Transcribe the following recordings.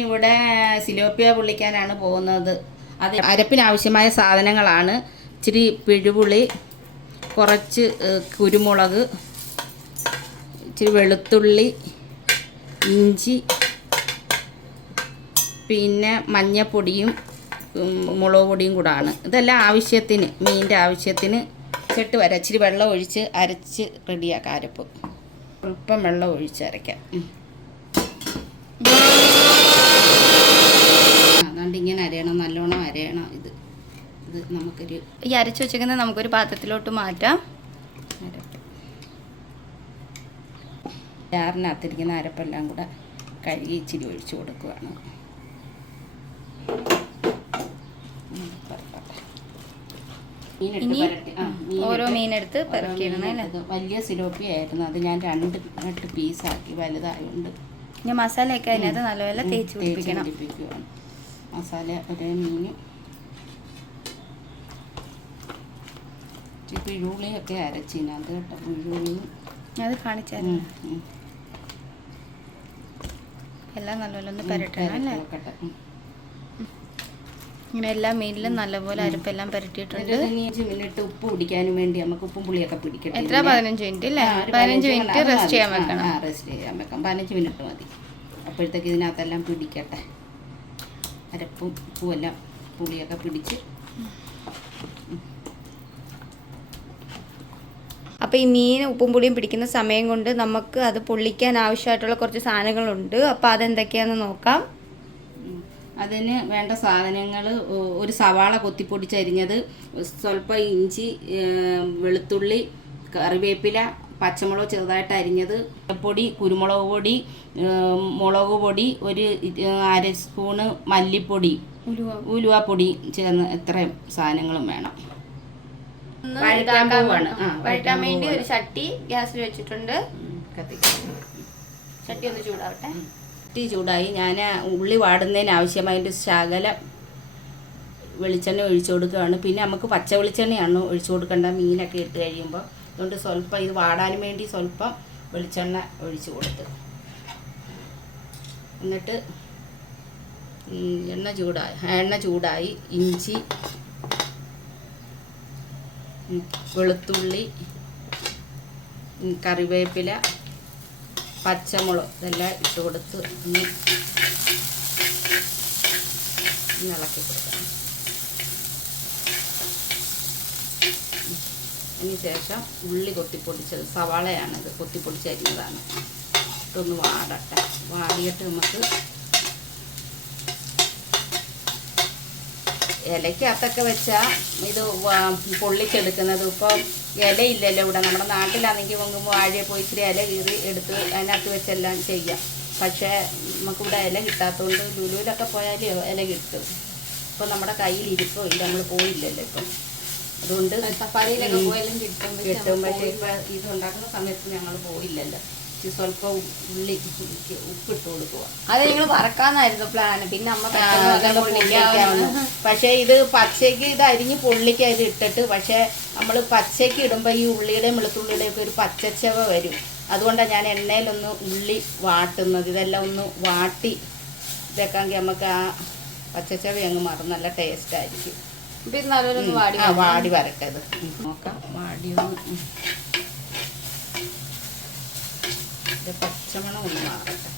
ഇവിടെ സിലോപ്പിയ പൊള്ളിക്കാനാണ് പോകുന്നത്. അത് അരപ്പിനാവശ്യമായ സാധനങ്ങളാണ് ഇച്ചിരി പിഴുപുളി, കുറച്ച് കുരുമുളക്, ഇച്ചിരി വെളുത്തുള്ളി, ഇഞ്ചി, പിന്നെ മഞ്ഞപ്പൊടിയും മുളക് പൊടിയും കൂടാണ്. ഇതെല്ലാം ആവശ്യത്തിന്, മീനിൻ്റെ ആവശ്യത്തിന് ചെട്ട് വരെ ഇച്ചിരി വെള്ളം ഒഴിച്ച് അരച്ച് റെഡിയാക്കാം. അരപ്പ് അല്പം വെള്ളം ഒഴിച്ച് അരയ്ക്കാം. അതുകൊണ്ട് ഇങ്ങനെ അരയണം, നല്ലോണം അരയണം. ഇത് നമുക്കൊരു ഈ അരച്ച് വെച്ചേക്കുന്നത് നമുക്കൊരു പാത്രത്തിലോട്ട് മാറ്റാം. അരപ്പ് ജാറിനകത്തിരിക്കുന്ന അരപ്പെല്ലാം കൂടെ കഴുകി ഇച്ചിരി ഒഴിച്ചു കൊടുക്കുകയാണ്. ഇനി ഓരോ മീനെടുത്ത് പെരട്ടിയിടണം അല്ലേ? വലിയ സിലോപ്പി ആയിരുന്നു, അത് ഞാൻ രണ്ട് പീസാക്കി വലുതായതുകൊണ്ട് ഇനി മസാലയൊക്കെ അതിനകത്ത് നല്ലപോലെ തേച്ച് പിടിപ്പിക്കുകയാണ്. മസാല ഒരേ മീൻ പിഴുളിയൊക്കെ അരച്ചിനത് കേട്ടോ. പിഴുളിയും അത് കാണിച്ചായിരുന്നു. എല്ലാം നല്ലപോലെ ഒന്ന് പെരട്ടണം അല്ലേ? ഇങ്ങനെ എല്ലാ മീനിലും നല്ലപോലെ അരപ്പെല്ലാം പെരട്ടിയിട്ടുണ്ട്. 15 മിനിറ്റ് ഉപ്പ് പിടിക്കാനും വേണ്ടി നമുക്ക് ഉപ്പും പുളിയൊക്കെ പിടിക്കട്ടെ. എത്ര? 15 മിനിറ്റ് അല്ലേ? 15 മിനിറ്റ് റെസ്റ്റ് ചെയ്യാൻ വെക്കണം. റെസ്റ്റ് ചെയ്യാൻ വെക്കാം. 15 മിനിറ്റ് മതി. അപ്പോഴത്തേക്ക് ഇതിനകത്തെല്ലാം പിടിക്കട്ടെ. അരപ്പും ഉപ്പും എല്ലാം പുളിയൊക്കെ പിടിച്ച്. അപ്പോൾ ഈ മീൻ ഉപ്പും പുളിയും പിടിക്കുന്ന സമയം കൊണ്ട് നമുക്ക് അത് പൊള്ളിക്കാൻ ആവശ്യമായിട്ടുള്ള കുറച്ച് സാധനങ്ങളുണ്ട്. അപ്പോൾ അതെന്തൊക്കെയാണെന്ന് നോക്കാം. അതിന് വേണ്ട സാധനങ്ങൾ: ഒരു സവാള കൊത്തിപ്പൊടിച്ചരിഞ്ഞത്, സ്വല്പം ഇഞ്ചി, വെളുത്തുള്ളി, കറിവേപ്പില, പച്ചമുളക് ചെറുതായിട്ട് അരിഞ്ഞത്, പൊടി, കുരുമുളക് പൊടി, മുളക് പൊടി, ഒരു അര സ്പൂണ് മല്ലിപ്പൊടി, ഉലുവാപ്പൊടി ചേർന്ന് ഇത്രയും സാധനങ്ങളും വേണം. വഴറ്റാൻ വേണ്ടി ഒരു ചട്ടി ഗ്യാസിൽ വെച്ചിട്ടുണ്ട്. ചട്ടി ഒന്ന് ചൂടാവട്ടെ. ചട്ടി ചൂടായി. ഞാൻ ഉള്ളി വാടുന്നതിന് ആവശ്യമായിട്ട് ശകലം വെളിച്ചെണ്ണ ഒഴിച്ചു കൊടുക്കുകയാണ്. പിന്നെ നമുക്ക് പച്ച വെളിച്ചെണ്ണയാണ് ഒഴിച്ചു കൊടുക്കേണ്ട മീനൊക്കെ ഇട്ട് കഴിയുമ്പോൾ. അതുകൊണ്ട് സ്വല്പം ഇത് വാടാനും വേണ്ടി സ്വല്പം വെളിച്ചെണ്ണ ഒഴിച്ചു കൊടുത്ത്, എന്നിട്ട് എണ്ണ ചൂടായി ഇഞ്ചി, വെളുത്തുള്ളി, കറിവേപ്പില, പച്ചമുളക് ഇതെല്ലാം ഇട്ട് കൊടുത്ത് ഇളക്കി കൊടുക്കണം. അതിന് ശേഷം ഉള്ളി കൊത്തിപ്പൊടിച്ചത്, സവാളയാണിത്, കൊത്തിപ്പൊടിച്ചരിഞ്ഞതാണ്, ഇട്ടൊന്ന് വാടട്ടെ. വാടിയിട്ട് നമുക്ക് ഇലയ്ക്കകത്തൊക്കെ വെച്ചാൽ ഇത് പൊള്ളിച്ചെടുക്കുന്നത്. ഇപ്പം ഇലയില്ലല്ലോ ഇവിടെ. നമ്മുടെ നാട്ടിലാണെങ്കിൽ നോക്കുമ്പോൾ വാഴയെ പോയി ഇച്ചിരി ഇല കീറി എടുത്ത് അതിനകത്ത് വെച്ചെല്ലാം ചെയ്യാം. പക്ഷേ നമുക്കിവിടെ ഇല കിട്ടാത്തതുകൊണ്ട് ലുലുവിലൊക്കെ പോയാൽ ഇല കിട്ടും. ഇപ്പം നമ്മുടെ കയ്യിൽ ഇരിപ്പോ ഇല്ല, നമ്മൾ പോയില്ലല്ലോ ഇപ്പം. അതുകൊണ്ട് സഫാരിയിലൊക്കെ പോയാലും കിട്ടും. പക്ഷേ ഇപ്പം ഇത് ഉണ്ടാക്കുന്ന സമയത്ത് ഞങ്ങൾ പോയില്ലല്ലോ. സ്വല്പം ഉള്ളി ഉപ്പിട്ട് കൊടുക്കുക. അത് ഞങ്ങൾ വറക്കാന്നായിരുന്നു പ്ലാൻ. പിന്നെ അമ്മ പക്ഷേ ഇത് പച്ചയ്ക്ക് ഇത് അരിഞ്ഞ് പൊള്ളിക്ക് അത് ഇട്ടിട്ട്, പക്ഷേ നമ്മൾ പച്ചയ്ക്ക് ഇടുമ്പോൾ ഈ ഉള്ളിയുടെയും വെളുത്തുള്ളിയുടെയും ഒക്കെ ഒരു പച്ചച്ചവ വരും. അതുകൊണ്ടാണ് ഞാൻ എണ്ണയിലൊന്ന് ഉള്ളി വാട്ടുന്നത്. ഇതെല്ലാം ഒന്ന് വാട്ടി ഇതൊക്കെയാണെങ്കിൽ നമുക്ക് ആ പച്ചച്ചവ അങ്ങ് മാറും, നല്ല ടേസ്റ്റ് ആയിരിക്കും. വാടി വരട്ടത് നോക്കാം. വാടിയൊന്ന് പച്ചമണം ഒന്ന് മാറട്ടെ.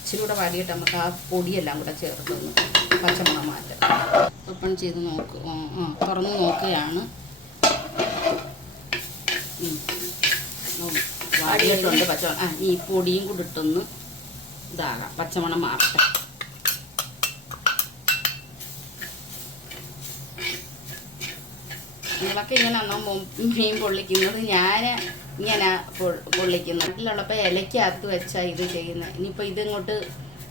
ഇച്ചിരി കൂടെ വാടിയിട്ട് നമുക്ക് ആ പൊടിയെല്ലാം കൂടെ ചേർത്തൊന്ന് പച്ചമണം മാറ്റാം. ഓപ്പൺ ചെയ്ത് തുറന്ന് നോക്കുകയാണ്. വാടിയിട്ടുണ്ട് പച്ചമണം. ഈ പൊടിയും കൂടെ ഇട്ടൊന്ന് ഇതാകാം, പച്ചമണം മാറട്ടെ. നിങ്ങളൊക്കെ ഇങ്ങനെയാണോ മീൻ പൊള്ളിക്കുന്നത്? ഞാൻ ഇങ്ങനെ പൊള്ളിക്കുന്നത്. നാട്ടിലുള്ളപ്പോൾ ഇലയ്ക്കകത്ത് വെച്ചാൽ ഇത് ചെയ്യുന്നത്. ഇനിയിപ്പോൾ ഇതിങ്ങോട്ട്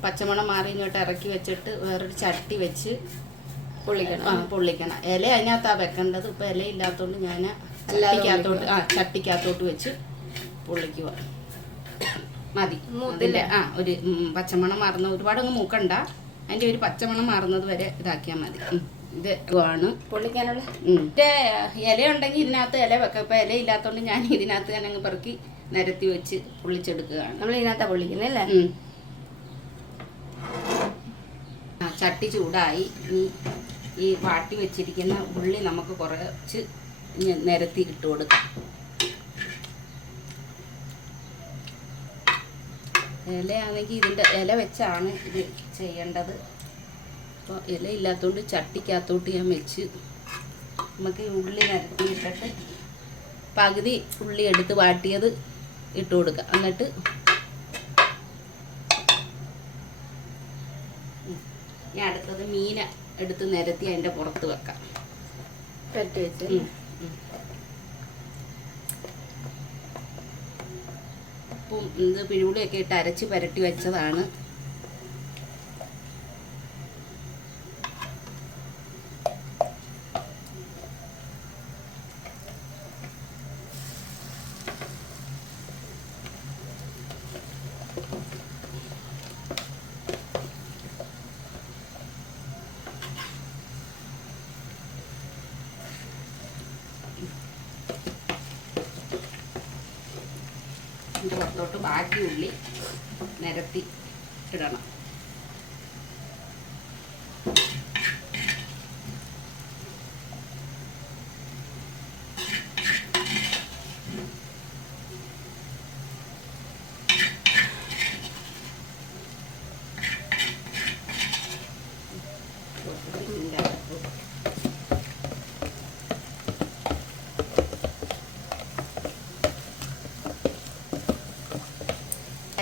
പച്ചമണം മാറി ഇങ്ങോട്ട് ഇറക്കി വെച്ചിട്ട് വേറൊരു ചട്ടി വെച്ച് പൊള്ളിക്കണം. ഇല അതിനകത്താണ് വെക്കേണ്ടത്. ഇപ്പോൾ ഇലയില്ലാത്തതുകൊണ്ട് ഞാൻ ചട്ടിക്കകത്തോട്ട് വെച്ച് പൊള്ളിക്കുക. മതി. ഒരു പച്ചമണം മാറുന്ന, ഒരുപാടങ്ങ് മൂക്കണ്ട, അതിൻ്റെ ഒരു പച്ചമണം മാറുന്നത് വരെ ഇതാക്കിയാൽ മതി. ഇത് ആണ് പൊള്ളിക്കാനുള്ള. ഇല ഉണ്ടെങ്കിൽ ഇതിനകത്ത് ഇല വെക്കാം. ഇപ്പം ഇല ഇല്ലാത്തതുകൊണ്ട് ഞാൻ ഇതിനകത്ത് തന്നെ അങ്ങ് പെറുക്കി നിരത്തി വെച്ച് പൊള്ളിച്ചെടുക്കുകയാണ്. നമ്മൾ ഇതിനകത്താ പൊള്ളിക്കുന്നത് അല്ലേ? ചട്ടി ചൂടായി. ഈ വാട്ടി വെച്ചിരിക്കുന്ന ഉള്ളി നമുക്ക് കുറച്ച് നിരത്തി ഇട്ട് കൊടുക്കാം. ഇലയാണെങ്കിൽ ഇതിൻ്റെ ഇല വെച്ചാണ് ഇത് ചെയ്യേണ്ടത്. അപ്പോൾ ഇല ഇല്ലാത്തതുകൊണ്ട് ചട്ടിക്കകത്തോട്ട് ഞാൻ വെച്ച് നമുക്ക് ഉള്ളി നിരത്തി ഇട്ടിട്ട് പകുതി ഉള്ളി എടുത്ത് വാട്ടിയത് ഇട്ട് കൊടുക്കുക. എന്നിട്ട് ഞാൻ അടുത്തത് മീന എടുത്ത് നിരത്തി അതിൻ്റെ പുറത്ത് വെക്കാം. പെരട്ടി വെച്ച് ഉപ്പും ഇത് പിഴുപുളിയൊക്കെ ഇട്ട് അരച്ച് പുരട്ടി വെച്ചതാണ്. ഇതിൻ്റെ പുറത്തോട്ട് ബാക്കി ഉള്ളി നിരത്തി ഇടണം.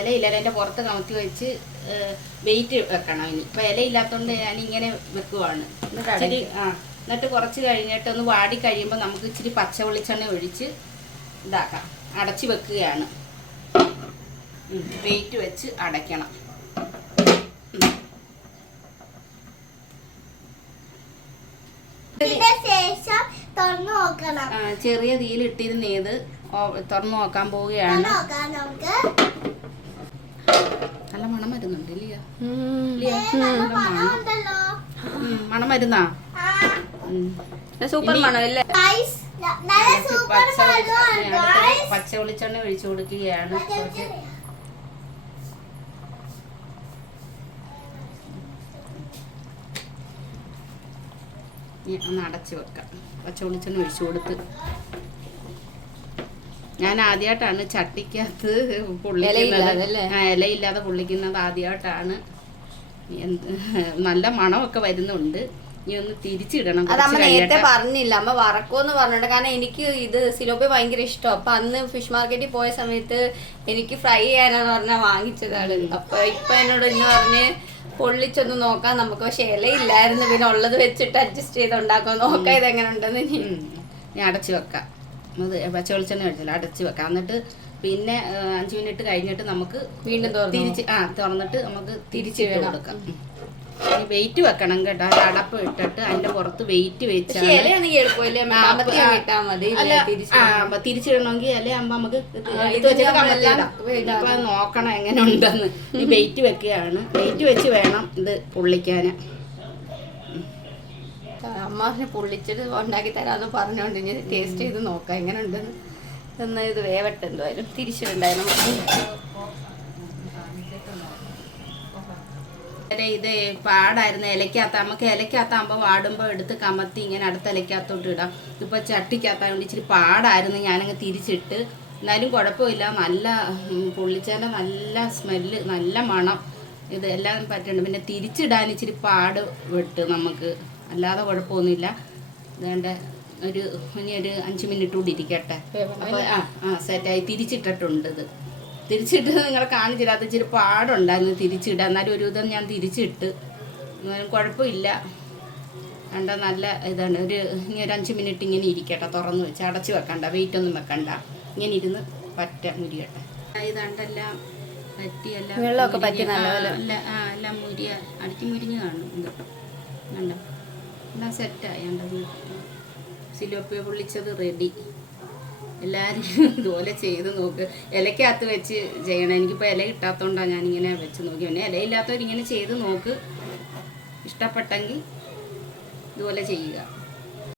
ഇലയില്ല, അതിൻ്റെ പുറത്ത് കമത്തി വെച്ച് വെയിറ്റ് വെക്കണം. ഇനി ഇപ്പം ഇലയില്ലാത്തതുകൊണ്ട് ഞാനിങ്ങനെ വെക്കുവാണ്. എന്നിട്ട് കുറച്ച് കഴിഞ്ഞിട്ട് ഒന്ന് വാടി കഴിയുമ്പോൾ നമുക്ക് ഇച്ചിരി പച്ച വെളിച്ചെണ്ണ ഒഴിച്ച് ഇതാക്കാം. അടച്ച് വെക്കുകയാണ്. വെയിറ്റ് വെച്ച് അടയ്ക്കണം. ചെറിയ തീയിലിട്ടിരുന്നേത് തുറന്നു നോക്കാൻ പോവുകയാണ്. നല്ല മണം വരുന്നുണ്ട് ഇല്ലയോ? മണം വരുന്നാ? സൂപ്പർ മണം അല്ലേ? പച്ച വെളിച്ചെണ്ണ ഒഴിച്ചു കൊടുക്കുകയാണ്. ഒന്ന് അടച്ചു വെക്കാം. പച്ച വെളിച്ചെണ്ണ ഒഴിച്ചു കൊടുത്ത് ഞാൻ ആദ്യമായിട്ടാണ് ചട്ടിക്കകത്ത് പൊള്ളിക്കുന്നത്. ഇലയില്ലാതെ പൊള്ളിക്കുന്നത് ആദ്യമായിട്ടാണ്. നല്ല മണമൊക്കെ വരുന്നുണ്ട്. ഇനി ഒന്ന് തിരിച്ചിടണം. അത് അമ്മ നേരത്തെ പറഞ്ഞില്ല, അമ്മ വറക്കോന്ന് പറഞ്ഞിട്ട്. കാരണം എനിക്ക് ഇത് സിലോപ്പി ഭയങ്കര ഇഷ്ടം. അപ്പൊ അന്ന് ഫിഷ് മാർക്കറ്റിൽ പോയ സമയത്ത് എനിക്ക് ഫ്രൈ ചെയ്യാനാന്ന് പറഞ്ഞാൽ വാങ്ങിച്ചതാണ്. അപ്പൊ ഇപ്പൊ എന്നോട് ഇന്ന് പറഞ്ഞ് പൊള്ളിച്ചൊന്ന് നോക്കാം നമുക്ക്. പക്ഷെ ഇലയില്ലായിരുന്നു. പിന്നെ ഉള്ളത് വെച്ചിട്ട് അഡ്ജസ്റ്റ് ചെയ്ത് ഉണ്ടാക്കാം. നോക്കാം ഇതെങ്ങനെ ഉണ്ടെന്ന്. ഞാൻ അടച്ചു വെക്കാം. അത് പച്ച വെളിച്ചെണ്ണ ഒഴിച്ചില്ല, അടച്ച് വെക്കാം. എന്നിട്ട് പിന്നെ 5 മിനിറ്റ് കഴിഞ്ഞിട്ട് നമുക്ക് വീണ്ടും തിരിച്ച് തുറന്നിട്ട് നമുക്ക് തിരിച്ചിട്ട് കൊടുക്കാം. വെയിറ്റ് വെക്കണം കേട്ടോ. അടപ്പ് ഇട്ടിട്ട് അതിന്റെ പുറത്ത് വെയിറ്റ് വെച്ചാൽ തിരിച്ചിടണമെങ്കിൽ ഇലയാകുമ്പോ നമുക്ക് ഇപ്പൊ നോക്കണം എങ്ങനെ ഉണ്ടെന്ന്. ഈ വെയിറ്റ് വെക്കുകയാണ്. വെയിറ്റ് വെച്ച് വേണം ഇത് പൊള്ളിക്കാൻ. അമ്മ പൊള്ളിച്ചിട്ട് ഉണ്ടാക്കി തരാമെന്ന് പറഞ്ഞോണ്ട് ഇനി ടേസ്റ്റ് ചെയ്ത് നോക്കാം എങ്ങനെ ഉണ്ടെന്ന്. എന്നാൽ ഇത് വേവട്ടെ. എന്തായാലും തിരിച്ചിട്ടുണ്ടായിരുന്നു. ഇത് പാടായിരുന്നു. ഇലക്കകത്ത് നമുക്ക് ഇലക്കകത്താകുമ്പോൾ വാടുമ്പോൾ എടുത്ത് കമത്തി ഇങ്ങനെ അടുത്ത ഇലക്കകത്തോട്ട് ഇടാം. ഇപ്പൊ ചട്ടിക്കകത്തായതുകൊണ്ട് ഇച്ചിരി പാടായിരുന്നു. ഞാനങ്ങ് തിരിച്ചിട്ട്. എന്നാലും കുഴപ്പമില്ല. നല്ല പൊള്ളിച്ചതിൻ്റെ നല്ല സ്മെല്ല്, നല്ല മണം, ഇത് എല്ലാം പറ്റുന്നുണ്ട്. പിന്നെ തിരിച്ചിടാൻ ഇച്ചിരി പാട് വിട്ട് നമുക്ക്, അല്ലാതെ കുഴപ്പമൊന്നുമില്ല. അതുകൊണ്ട് ഇനി ഒരു 5 മിനിറ്റ് കൂടി ഇരിക്കട്ടെ. അപ്പോൾ സെറ്റായി. തിരിച്ചിട്ടിട്ടുണ്ട്. ഇത് തിരിച്ചിട്ട് നിങ്ങളെ കാണിച്ചില്ല. അത് ഇച്ചിരി പാടുണ്ടായിരുന്നു തിരിച്ചിടാൻ. എന്നാലും ഒരു വിധം ഞാൻ തിരിച്ചിട്ട്. കുഴപ്പമില്ല. കണ്ട നല്ല ഇതാണ്. ഇനി ഒരു 5 മിനിറ്റ് ഇങ്ങനെ ഇരിക്കട്ടെ. തുറന്ന് വെച്ച് അടച്ച് വെക്കണ്ട, വെയിറ്റ് ഒന്നും വെക്കണ്ട. ഇങ്ങനെ ഇരുന്ന് മുരിയട്ടെ. ഇതാണ്ടെല്ലാം പറ്റിയെല്ലാം വെള്ളമൊക്കെ പറ്റി എല്ലാം അടിച്ചു മുരിഞ്ഞ് കാണും. കണ്ടോ എല്ലാം സെറ്റായി. സിലോപ്പിയ പൊള്ളിച്ചത് റെഡി. എല്ലാവരും ഇതുപോലെ ചെയ്ത് നോക്ക്. ഇലക്കകത്ത് വെച്ച് ചെയ്യണം. എനിക്കിപ്പോൾ ഇല കിട്ടാത്തതുകൊണ്ടാണ് ഞാനിങ്ങനെ വെച്ച് നോക്കി. പിന്നെ ഇലയില്ലാത്തവരിങ്ങനെ ചെയ്ത് നോക്ക്. ഇഷ്ടപ്പെട്ടെങ്കിൽ ഇതുപോലെ ചെയ്യുക.